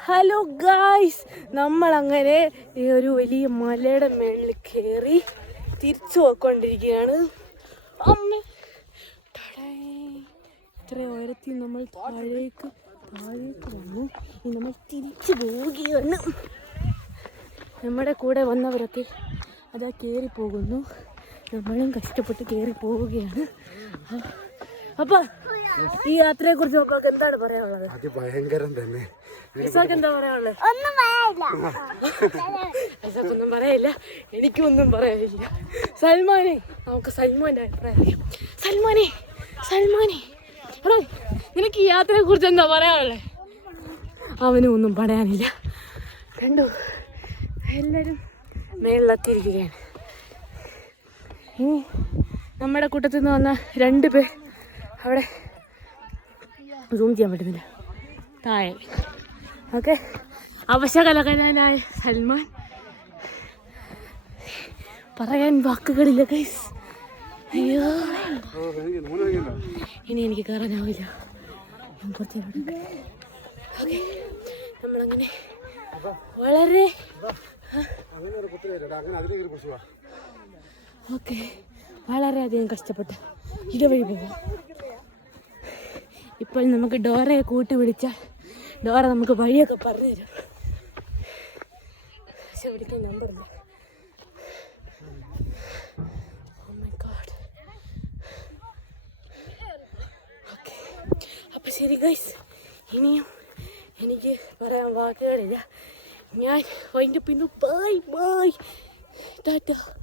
Hello guys ഈ ഒരു വലിയ മലയുടെ മേളിൽ കയറി തിരിച്ചു പോയിക്കൊണ്ടിരിക്കുകയാണ്. അമ്മ. ഇത്ര ഉയരത്തിൽ നമ്മൾ താഴേക്ക് താഴേക്ക് വന്നു. ഇനി നമ്മൾ തിരിച്ചു പോവുകയാണ്. നമ്മുടെ കൂടെ വന്നവരൊക്കെ അതാ കയറി പോകുന്നു. നമ്മളും കഷ്ടപ്പെട്ട് കയറി പോവുകയാണ്. അപ്പൊ. ഈ യാത്രയെ കുറിച്ച് നോക്കാൻ എന്താണ് പറയാനുള്ളത്? അത് ഭയങ്കരം തന്നെ. ഇസാക്ക് എന്താ പറയാനുള്ളത്? ഒന്നും പറയാനില്ല. എനിക്കൊന്നും പറയാനില്ല. സൽമാനെ നമുക്ക് സൽമാന്റെ അഭിപ്രായം അറിയാം. സൽമാനെ സൽമാനെ. എടോ നിനക്ക് ഈ യാത്രയെ കുറിച്ച് എന്താ പറയാനുള്ളത്? അവനും ഒന്നും പറയാനില്ല. കണ്ടു? എല്ലാരും മേളിലെത്തിയിരിക്കുകയാണ്. നമ്മുടെ കൂട്ടത്തിൽ നിന്ന് വന്ന രണ്ട് പേർ അവിടെ സൂം ചെയ്യാൻ പറ്റുന്നില്ല. താഴെ. ഓക്കെ. അവശകലകനായ സൽമാൻ. പറയാൻ വാക്കുകളില്ല ഗൈസ് അയ്യോ. ഇനി എനിക്ക് കയറാനാവില്ല കുറച്ച് ഓക്കെ. നമ്മളങ്ങനെ വളരെ ഓക്കെ. വളരെയധികം കഷ്ടപ്പെട്ട് ഇടവഴി പോകും. ഇപ്പോൾ നമുക്ക് ഡോറയെ കൂട്ടി വിളിച്ചാൽ ഡോറ നമുക്ക് വഴിയൊക്കെ പറഞ്ഞു തരും. പക്ഷെ വിളിക്കാൻ നമ്പറില്ല. അപ്പൊ ശരി ഗൈസ് ഇനിയും എനിക്ക് പറയാൻ വാക്കുകളില്ല. ഞാൻ അതിന്റെ പിന്നെ ബൈ ബൈ ടാറ്റ